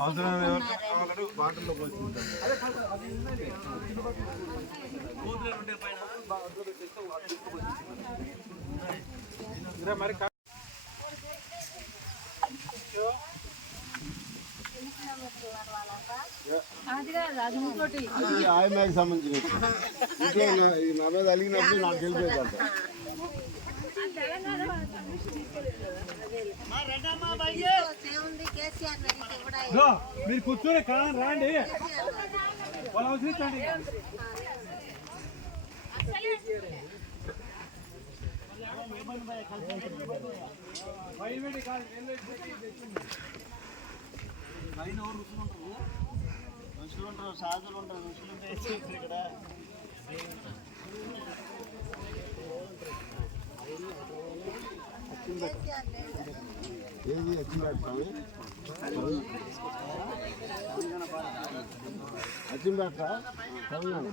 అవసరం బాటిల్లో పోసుకుంటాం మరి ఇది ఆయమ్మకి సంబంధించిన ఇంకే నా- ఇది నా మీద అలిగినప్పుడు నాకు తెలిపేదంట ఏముంది కేసీఆర్ అడిగితే కూడా మీరు కూర్చొని కాలం రాండి వాళ్ళు అవసరించండి ఋషులు ఉంటారు సాధులు ఉంటారు ఋషులు ఇక్కడ. కేసీఆర్ లేదు ఏది అచ్చింబేట అచ్చింబేట తెలంగాణ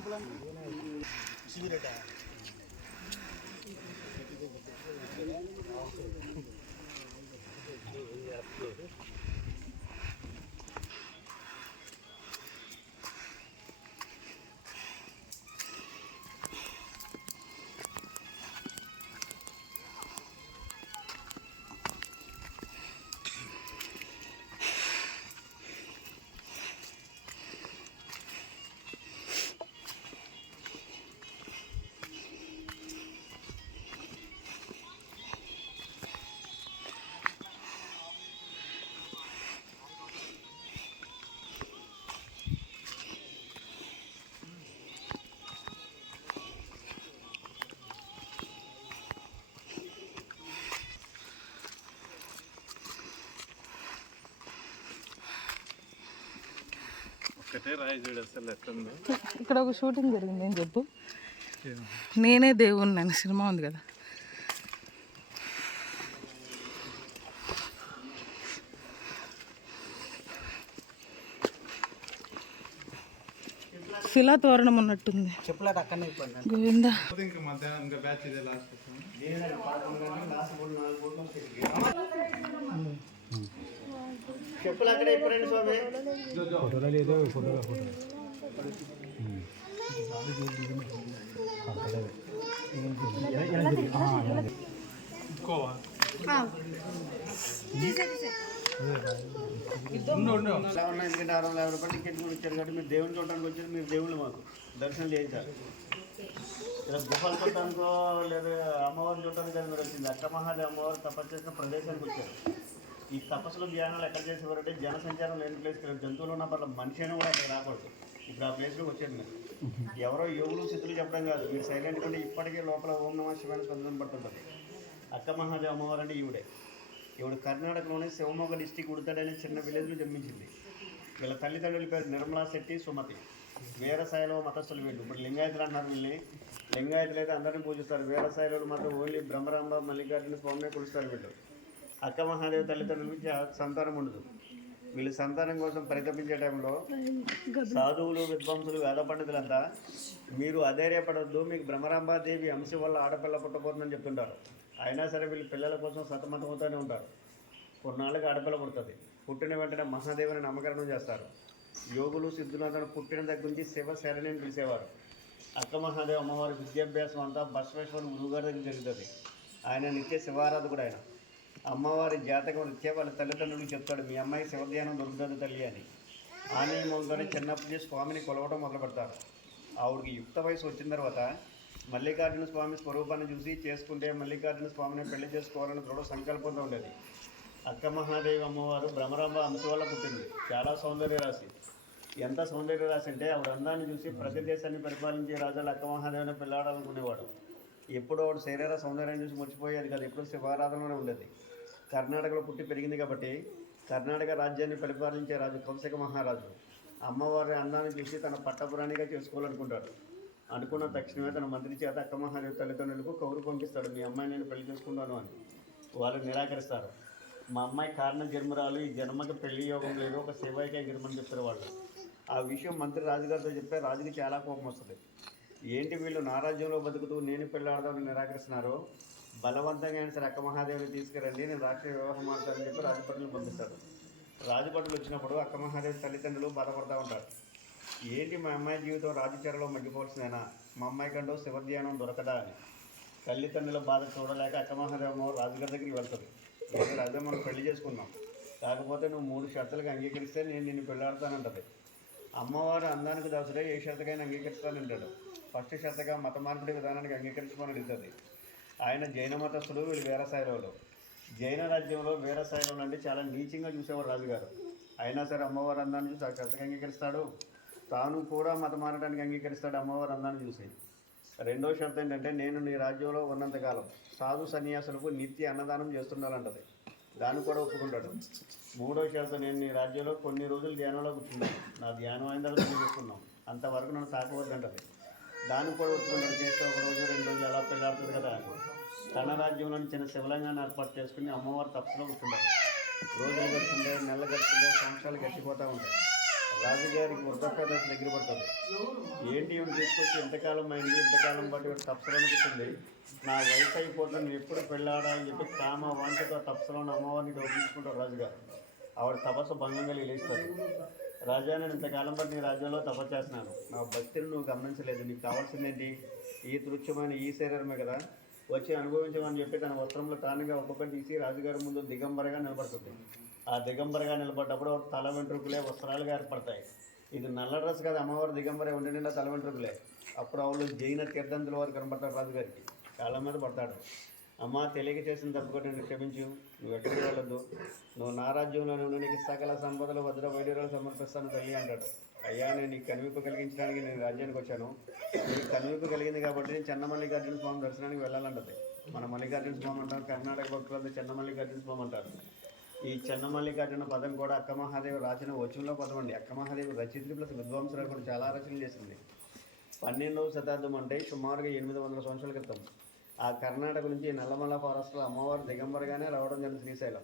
ఇక్కడ ఒక షూటింగ్ జరిగింది ఏం చెప్పు? నేనే దేవుణ్ణి అని సినిమా ఉంది కదా. శిలా తోరణం ఉన్నట్టుంది. గోవింద. చెప్పులు అక్కడే ఇప్పుడండి స్వామి ఇలా ఉన్నాయి ఎందుకంటే అరవై యాభై రూపాయలు టికెట్ కూడా ఇచ్చారు కాబట్టి మీరు దేవుని చూడడానికి వచ్చారు మీరు దేవుళ్ళు మాకు దర్శనం చేయించారు ఇలా గుహలు చూడటానికో లేదా అమ్మవారిని చూడటానికి కాదు మీరు వచ్చింది అక్క మహాదేవి అమ్మవారు తపస్సు చేసిన ప్రదేశానికి వచ్చారు ఈ తపస్సులు ధ్యానాలు ఎక్కడ చేసేవారంటే జనసంచారం లేని ప్లేస్కి జంతువులు ఉన్న పట్ల మనిషి అయినా కూడా అక్కడ రాకూడదు. ఇప్పుడు ఆ ప్లేస్లో వచ్చేది ఎవరో యోగులు సిద్ధులు చెప్పడం కాదు. మీరు సైలెంట్ ఉంటే ఇప్పటికే లోపల ఓం నమ శివాన్ని స్పందన పడుతుంటుంది. అక్క మహాదేవ అమ్మవారు అంటే ఈవిడే. ఈవిడ కర్ణాటకలోని శివమొగ్గ డిస్టిక్ ఉడతాడనే చిన్న విలేజ్లో జన్మించింది. వీళ్ళ తల్లిదండ్రుల పేరు నిర్మలా శెట్టి సుమతి. వీరసాయిలో మతస్థులు వీళ్ళు. ఇప్పుడు లింగాయతులు అంటారు వీళ్ళని. లింగాయతులు అయితే అందరినీ పూజిస్తారు. వీరసాయిలో మాత్రం ఓన్లీ బ్రహ్మరాంబ మల్లికార్జున స్వామినే కొలుస్తారు వీళ్ళు. అక్క మహాదేవి తల్లిదండ్రులకి సంతానం ఉండదు. వీళ్ళు సంతానం కోసం పరితపించే టైంలో సాధువులు విద్వాంసులు వేద పండితులంతా మీరు అధైర్యపడద్దు మీకు బ్రహ్మరాంబాదేవి అంశ వల్ల ఆడపిల్ల పుట్టబోతుందని చెప్తుంటారు. అయినా సరే వీళ్ళు పిల్లల కోసం సతమతమవుతూనే ఉంటారు. కొన్నాళ్ళకి ఆడపిల్ల పుడుతుంది. పుట్టిన వెంటనే మహాదేవుని నామకరణం చేస్తారు. యోగులు సిద్ధులందరూ పుట్టిన దగ్గర నుంచి శివ శరణి అని పిలిచేవారు. అక్క మహాదేవ అమ్మవారి విద్యాభ్యాసం అంతా బసవేశ్వర గురుగారి దగ్గర జరుగుతుంది. ఆయన నిత్య శివారాధకుడు ఆయన. అమ్మవారి జాతకం ఇచ్చే వాళ్ళ తల్లిదండ్రులకు చెప్తాడు మీ అమ్మాయి శివధ్యానం దొరుకుతుంది తల్లి అని. ఆ నియమంతోనే చిన్నప్పటి స్వామిని కొలవడం మొదలు పెడతారు ఆవిడకి యుక్త వయసు వచ్చిన తర్వాత మల్లికార్జున స్వామి స్వరూపాన్ని చూసి చేసుకుంటే మల్లికార్జున స్వామిని పెళ్ళి చేసుకోవాలని దృఢ సంకల్పంతో ఉండేది. అక్క మహాదేవి అమ్మవారు భ్రమరాంబ అంశ వల్ల పుట్టింది. చాలా సౌందర్య రాశి. ఎంత సౌందర్య రాశి అంటే ఆవిడ అందాన్ని చూసి ప్రతి దేశాన్ని పరిపాలించే రాజాలు అక్క మహాదేవిని పిల్లాడాలనుకునేవాడు ఎప్పుడో వాడు శరీర సౌందర్యాన్ని చూసి మర్చిపోయేది కాదు. ఎప్పుడో శివారాధనలోనే ఉండేది. కర్ణాటకలో పుట్టి పెరిగింది కాబట్టి కర్ణాటక రాజ్యాన్ని పరిపాలించే రాజు కౌశిక మహారాజు. అమ్మవారి అందాన్ని చూసి తన పట్టపురాణిగా చేసుకోవాలనుకుంటాడు. అనుకున్న తక్షణమే తన మంత్రి చేత అక్క మహాదేవి తల్లిదండ్రులకు కౌరు పంపిస్తాడు. మీ అమ్మాయి నేను పెళ్ళి చేసుకుంటాను అని. వాళ్ళు నిరాకరిస్తారు. మా అమ్మాయి కారణ జన్మరాలు. ఈ జన్మకి పెళ్ళి యోగం లేదు. ఒక సేవాయికే గిరమని చెప్తారు వాళ్ళు. ఆ విషయం మంత్రి రాజుగారితో చెప్తే రాజుకి చాలా కోపం వస్తుంది. ఏంటి వీళ్ళు నారాజ్యంలో బతుకుతూ నేను పెళ్ళాడదామని నిరాకరిస్తున్నారు? బలవంతంగా అయిన సరే అక్క మహాదేవిని తీసుకురండి నేను రాష్ట్రీయ వివాహం ఆడతానని చెప్పి రాజభటులు పంపిస్తారు. రాజభటులు వచ్చినప్పుడు అక్క మహాదేవి తల్లిదండ్రులు బాధపడతా ఉంటారు. ఏంటి మా అమ్మాయి జీవితం రాజచరలో మగ్గిపోవలసిందేనా మా అమ్మాయి కంటూ శివధ్యానం దొరకదా అని. తల్లిదండ్రుల బాధ చూడలేక అక్క మహాదేవమ్మ రాజుగారి దగ్గరికి వెళ్తుంది "లేదు, అదే మనం పెళ్ళి చేసుకున్నాం కాకపోతే నువ్వు మూడు షరతులకు అంగీకరిస్తే నేను నిన్ను పెళ్ళాడతానంటది అమ్మవారు అందానికి దాసుడే ఏ షరతకైనా అంగీకరిస్తానంటాడు. ఫస్ట్ శ్రద్ధగా మత మార్పిడి విధానానికి అంగీకరించమని అడుగుతుంది ఆయన జైన మతస్థుడు వీళ్ళు వీరసాయిరావులు జైన రాజ్యంలో వీరసాయిరావులు అంటే చాలా నీచంగా చూసేవారు రాజుగారు. అయినా సరే అమ్మవారు అందాన్ని చూసి ఆ అంగీకరిస్తాడు. తాను కూడా మత మారడానికి అంగీకరిస్తాడు అమ్మవారు అందాన్ని చూసి. రెండో షరతు ఏంటంటే నేను నీ రాజ్యంలో ఉన్నంతకాలం సాధు సన్యాసులకు నిత్య అన్నదానం చేస్తుండాలంటది. దాన్ని కూడా ఒప్పుకుంటాడు. మూడో షరతు నేను నీ రాజ్యంలో కొన్ని రోజులు ధ్యానంలో కూర్చున్నాను. నా ధ్యానం అయిన తర్వాత నువ్వు చేసుకున్నాం అంతవరకు నన్ను తాకవద్దంటది. దాన్ని కూడా ఒప్పుకుంటాడు చేస్తే ఒక రోజు రెండు రోజులు అలా పెళ్ళాడుతుంది కదా. అని తన చిన్న శివలింగాన్ని ఏర్పాటు చేసుకుని అమ్మవారు తప్పలో కూర్చుంటారు. రోజులు గడుస్తుండే నెలలు గడుస్తుండే సంవత్సరాలు గట్టిపోతూ ఉంటాయి. రాజుగారికి వృద్ధాప్య దశ దగ్గర పడుతుంది. ఏంటి ఇవి తీసుకొచ్చి ఎంతకాలం అయింది ఎంతకాలం బట్టి ఇవి తప్సలో అనిపిస్తుంది నా వయసు అయిపోతుంది ఎప్పుడు పెళ్ళాడా అని చెప్పి కామ వాంఛతో తప్సలో అమ్మవారిని ఒప్పించుకుంటారు రాజుగారు. ఆవిడ తపస్సు భంగంగా లేస్తారు రాజా నేను ఇంతకాలం బట్టి నీ రాజ్యంలో తపస్సు చేస్తున్నాను. నా భక్తిని నువ్వు గమనించలేదు. నీకు కావాల్సిందేంటి ఈ తృచ్ఛమైన ఈ శరీరమే కదా. వచ్చి అనుభవించమని చెప్పి తన వస్త్రంలో తానుగా ఒక్కొక్కటి తీసి రాజుగారి ముందు దిగంబరగా నిలబడుతుంది. ఆ దిగంబరగా నిలబడ్డప్పుడు తల వెంట్రుకలే వస్త్రాలుగా ఏర్పడతాయి. ఇది నల్ల డ్రెస్ కదా. అమ్మవారి దిగంబరే ఉండి నిండా తల వెంట్రుకలే. అప్పుడు వాళ్ళు జైన తీర్థంతుల వారు కనబడతారు రాజుగారికి. కాళ్ళ మీద పడతాడు. అమ్మ తెలియక చేసిన తప్పుకొని నేను క్షమించు. నువ్వు ఎక్కడికి వెళ్ళదు నువ్వు నా రాజ్యంలోనే నీకు సకల సంపదలు వజ్ర వైద్యురాలు సమర్పిస్తాను తల్లి అంటాడు. అయ్యా నేను నీకు కనువిప్పు కలిగించడానికి నేను రాజ్యానికి వచ్చాను. నీకు కనువిప్పు కలిగింది కాబట్టి నేను చెన్నమల్లికార్జున స్వామి దర్శనానికి వెళ్ళాలంటది. మన మల్లికార్జున స్వామి అంటారు కర్ణాటక భక్తులంతా చెన్నమల్లికార్జున స్వామి అంటారు. ఈ చెన్నమల్లికార్జున పదం కూడా అక్క మహాదేవి రాసిన వచనంలో పదం అండి అక్క మహాదేవి రచయిత్రి ప్లస్ విద్వాంసులు కూడా చాలా రచనలు చేసింది. పన్నెండవ శతాబ్దం అంటే సుమారుగా ఎనిమిది వందల సంవత్సరాల క్రితం. ఆ కర్ణాటక నుంచి నల్లమల ఫారెస్ట్లో అమ్మవారు దిగంబరగానే రావడం జరిగింది శ్రీశైలం.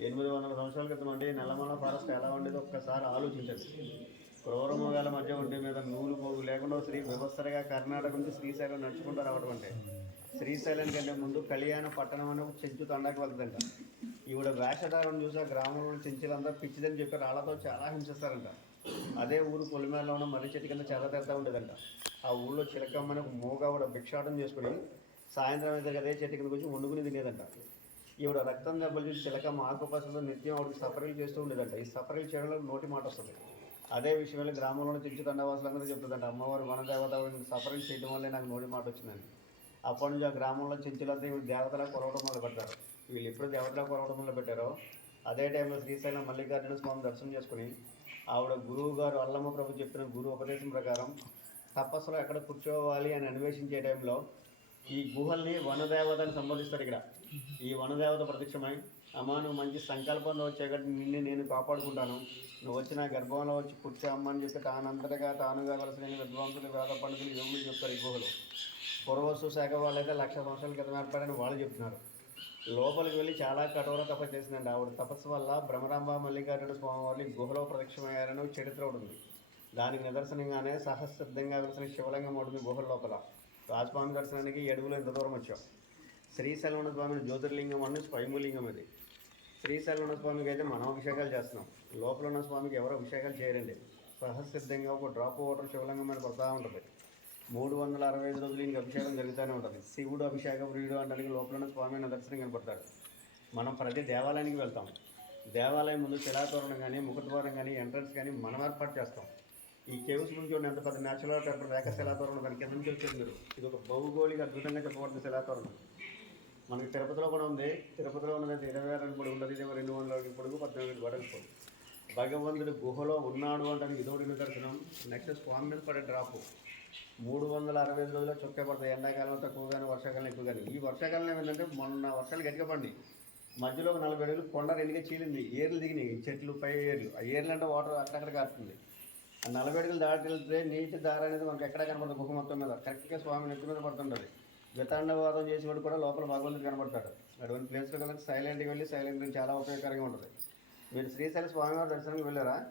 ఎనిమిది వందల సంవత్సరాల క్రితం అంటే నల్లమల ఫారెస్ట్ ఎలా ఉండేదో ఒక్కసారి ఆలోచించండి. క్రూరమోగాల మధ్య ఒంటి మీద నూలు పోగు లేకుండా శ్రీ వ్యవస్థగా కర్ణాటక నుంచి శ్రీశైలం నడుచుకుంటూ రావడం అంటే శ్రీశైలం కంటే ముందు కళ్యాణ పట్టణం అనే ఒక చెంచు తండాకి వెళ్తుందంట. ఈవిడ వేషధారం చూసి ఆ గ్రామంలో చెంచులందరూ పిచ్చిదని చెప్పి రాళ్ళతో చాలా హింసిస్తారంట. అదే ఊరు పొలిమేరలో ఉన్న మర్రి చెట్టు కింద చెద ఉండేదంట. ఆ ఊళ్ళో చిలకమ్మని ఒక మూగావిడ భిక్షాటం చేసుకుని సాయంత్రం అయితే అదే చెట్టు కింద వచ్చి వండుకుని తినేదంట. ఈవిడ రక్తం దెబ్బలు చూసి చిలకమ్మ ఆకుపచ్చలో నిత్యం ఆవిడకి సఫరీలు చేస్తూ ఉండేదంట. ఈ సఫరీలు చేయడంలో నోటి మాట వస్తుంది. అదే విషయంలో గ్రామంలో చెంచు తండవాసులందరూ చెప్తుందంట అమ్మవారు మన దేవత సఫరీలు చేయడం వల్లే నాకు నోటి మాట వచ్చిందని. అప్పటి నుంచి ఆ గ్రామంలో చెంచులంతా వీళ్ళు దేవతలా కొరవడం మొదలు పెట్టారు. వీళ్ళు ఎప్పుడు దేవతలా కొలవడం మొదలు పెట్టారో అదే టైంలో శ్రీశైలం మల్లికార్జున స్వామి దర్శనం చేసుకుని ఆవిడ గురువు గారు అల్లమ్మ ప్రభు చెప్పిన గురు ఉపదేశం ప్రకారం తపస్సులో ఎక్కడ కూర్చోవాలి అని అన్వేషించే టైంలో ఈ గుహల్ని వనదేవతని సంబోధిస్తారు ఇక్కడ. ఈ వనదేవత ప్రత్యక్షమై అమ్మా నువ్వు మంచి సంకల్పంలో వచ్చే నిన్ను నేను కాపాడుకుంటాను. నువ్వు వచ్చిన గర్భంలో వచ్చి కూర్చో అమ్మ అని చెప్పి తానంతటగా తానుగా కలిసిన విద్వాంసులు వేద పండితులు యోగులు చెప్తారు ఈ గుహలో. పురవస్తు శాఖ వాళ్ళైతే లక్ష సంవత్సరాల క్రితం ఏర్పడని వాళ్ళు చెప్తున్నారు. లోపలికి వెళ్ళి చాలా కఠోర తపస్సు చేసిందండి. ఆవిడ తపస్సు వల్ల భ్రమరాంబ మల్లికార్జున స్వామివారి గుహలో ప్రత్యక్షమయ్యారని చరిత్ర ఉంటుంది దానికి నిదర్శనంగానే సహసిద్ధంగా వెలిసిన శివలింగం ఉంటుంది గుహల లోపల. రాజస్వామి దర్శనానికి ఈ ఎంత ఇంత దూరం వచ్చాం. శ్రీశైలవన స్వామిని జ్యోతిర్లింగం అని స్వయంభులింగం అది. శ్రీశైలవన స్వామికి అయితే మనం అభిషేకాలు చేస్తున్నాం. లోపల ఉన్న స్వామికి ఎవరు అభిషేకాలు చేయరండి. సహసిద్ధంగా ఒక డ్రాప్ వాటర్ శివలింగం అని పడతా ఉంటుంది. మూడు వందల అరవై ఐదు రోజులు ఇంక అభిషేకం జరుగుతూనే ఉంటుంది. శివుడు అభిషేకం ప్రియుడు అనడానికి లోపల ఉన్న స్వామి దర్శనం కనపడతాడు. మనం ప్రతి దేవాలయానికి వెళ్తాం. దేవాలయం ముందు శిలాతోరణం కానీ ముఖద్వారం కానీ ఎంట్రన్స్ కానీ మనం ఏర్పాటు చేస్తాం. ఈ కేవ్స్ నుంచి చూడండి ఎంత పెద్ద న్యాచురల్ టెంపుల్ రేఖ శిలాతోరణం దాని కింద నుంచి మీరు. ఇది ఒక భౌగోళిక అద్భుతంగా చెప్పబడుతుంది శిలాతోరణం. మనకి తిరుపతిలో కూడా ఉంది. తిరుపతిలో ఉన్నది ఇరవై ఆరు అడుగు పొడుగు ఉన్నది ఇరవై రెండు వందల పొడుగు పద్దెనిమిది అడుగు భగవంతుడు గుహలో ఉన్నాడు అంటే ఇదోడి నిదర్శనం నెక్స్ట్ స్వామి మీద పడే డ్రాపు మూడు వందల అరవై ఐదు రోజుల్లో చొక్కే పడతాయి. ఎండాకాలం తక్కువ కానీ వర్షాకాలం ఎక్కువ కానీ ఈ వర్షాకాలం ఏమైందంటే మొన్న వర్షాలు గట్టిగా పడి మధ్యలో ఒక నలభై అడుగులు కొండ రెండుగా చీలింది. ఏర్లు దిగినాయి. చెట్లు పై ఏర్లు. ఆ ఏర్లు అంటే వాటర్ అక్కడక్కడ కాస్తుంది నలభై అడుగులు దాటి వెళ్తే నీటి దారి అనేది మనకు ఎక్కడ కనపడదు గుహ మొత్తం మీద. కరెక్ట్గా స్వామి నెత్తి మీద పడుతుంటుంది. వితాండవాదం చేసేవాడు కూడా లోపల భగవంతుడు కనబడతాడు అటువంటి ప్లేస్లో కనుక సైలెంట్గా వెళ్ళి సైలెంట్ చాలా ఉపయోగకరంగా ఉంటుంది. మీరు శ్రీశైల స్వామివారి దర్శనానికి వెళ్ళారా?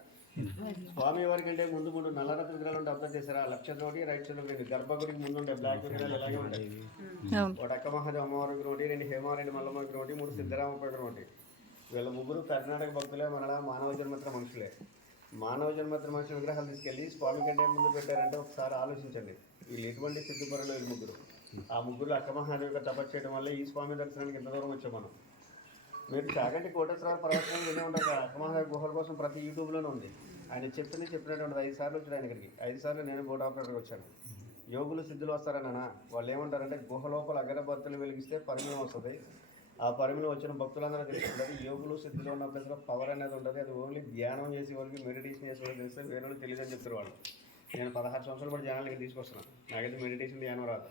స్వామి వారి కంటే ముందు ముందు నల్లరత్న విగ్రహాలు ఉంటే అర్థం చేశారా? లక్ష ఒకటి రైట్ సైడ్ ఒకటి గర్భగుడికి ముందు ఉండే బ్లాక్ విగ్రహాలు ఎలాగే ఉంటాయి? అవును. ఒకటి అక్క మహాదేవ అమ్మవారి విగ్రహం ఒకటి రెండు హేమారెడ్డి మల్లమ్మ విగ్రహం ఒకటి మూడు సిద్ధరామ విగ్రహం ఒకటి. వీళ్ళ ముగ్గురు కర్ణాటక భక్తులే మన మానవ జన్మత్ర మనుషులే. మానవ జన్మత్ర మనిషి విగ్రహాలు తీసుకెళ్ళి స్వామి కంటే ముందు పెట్టారంటే ఒకసారి ఆలోచించండి. వీళ్ళు ఎటువంటి సిద్ధిపరులు వీళ్ళు ముగ్గురు. ఆ ముగ్గురు అక్కమహాదేవి యొక్క గారు తపస్సు చేయడం వల్ల ఈ స్వామి దర్శనానికి ఇంత దూరం వచ్చాం మనం. మీరు చాగంటి కోటేశ్వర ప్రవచనం వినే ఉంటారు అక్కమహాదేవి గుహల కోసం ప్రతి యూట్యూబ్లోనే ఉంది. ఆయన చెప్తూనే చెప్పినటువంటి ఐదు సార్లు వచ్చాడు ఆయన ఇక్కడికి. ఐదు సార్లు నేను బోర్డ్ ఆపరేటర్కి వచ్చాను. యోగులు సిద్ధులు వస్తారన్న వాళ్ళు ఏమంటారంటే గుహ లోపల అగరబత్తులు వెలిగిస్తే పరిమళం వస్తుంది. ఆ పరిమళం వచ్చిన భక్తులందరూ తెలుసుకుంటారు యోగులు సిద్ధులు ఉన్న ప్లేస్లో పవర్ అనేది ఉంటుంది అది ఓన్లీ ధ్యానం చేసే వాళ్ళకి మెడిటేషన్ చేసే వాళ్ళకి తెలిస్తే వేరే వాళ్ళు తెలియదు అని చెప్తారు వాళ్ళు. నేను పదహారు సంవత్సరాలు కూడా జనాలకి తీసుకొస్తున్నాను నాకైతే మెడిటేషన్ ధ్యానం రాదు.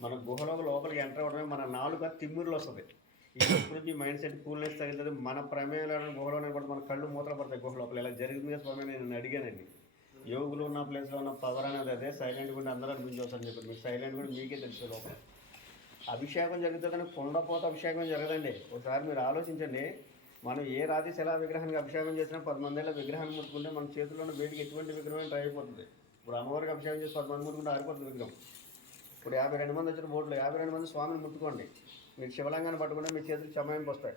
మన గుహలో లోపలికి ఎంటర్ అవ్వడమే మన నాలుగు తిమ్మిరులు వస్తుంది. ఈ ప్రకృతి మైండ్ సెట్ కూల్నెస్ తగ్గుతుంది. మన ప్రమేయాలను గుహలోనే కూడా మన కళ్ళు మూతలు పడతాయి గుహ లోపల. ఇలా జరిగింది స్వామి నేను అడిగానండి యోగులు ఉన్న ప్లేస్లో ఉన్న పవర్ అనేది అదే. సైలెంట్ కూడా అందరూ అనిపించవచ్చు అని చెప్పారు. మీకు సైలెంట్ కూడా మీకే తెలుసు లోపల. అభిషేకం జరుగుతుందని కుండపోత అభిషేకం జరగదండి. ఒకసారి మీరు ఆలోచించండి. మనం ఏ రాతి శిలా విగ్రహానికి అభిషేకం చేసినా పది మందిలో విగ్రహాన్ని ముట్టుకుంటే మన చేతిలో ఉన్న వేడికి ఎటువంటి విగ్రహం ట్రై అయిపోతుంది ఇప్పుడు అమ్మవారికి అభిషేకం చేసి పది మంది ముట్టుకుంటే ఆరిపోతుంది విగ్రహం. ఇప్పుడు యాభై రెండు మంది వచ్చిన బోర్డులో యాభై రెండు మంది స్వామిని ముట్టుకోండి. మీరు శివలింగాన్ని పట్టుకుంటే మీ చేతులు చమయంకి వస్తాయి.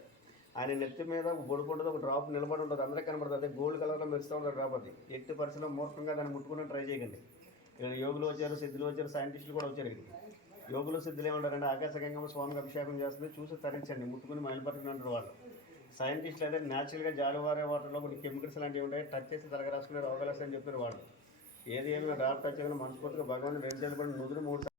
ఆయన నెత్తి మీద ఒక బొడుపు ఒక డ్రాప్ నిలబడి ఉంటుంది. అందరికీ కనబడుతుంది అదే గోల్డ్ కలర్లో మెరుస్తూ ఉంటుంది డ్రాప్ అది. ఎట్టి పరిస్థితిలో మూర్ఖంగా దాన్ని ముట్టుకుని ట్రై చేయకండి. ఇక్కడ యోగులు వచ్చారు సిద్ధులు వచ్చారు సైంటిస్టులు కూడా వచ్చారు ఇక్కడికి యోగులు సిద్ధులు ఏమంటారంటే ఆకాశగంగమ్మ స్వామికి అభిషేకం చేస్తుంది చూసి తరించండి ముట్టుకుని మైలు పట్టుకుని అంటారు వాళ్ళు. సైంటిస్టులు అయితే న్యాచురల్గా జాలువారే వాటర్లో కొన్ని కెమికల్స్ లాంటివి ఉంటాయి టచ్ చేసి తరగ రాసుకునే రోగాలు వస్తాయని చెప్పారు వాళ్ళు. ఏది ఏమైనా డ్రాప్ టచ్ చేయకుండా మనస్ఫూర్తిగా భగవాన్ రెండు కూడా నుదురు మూడు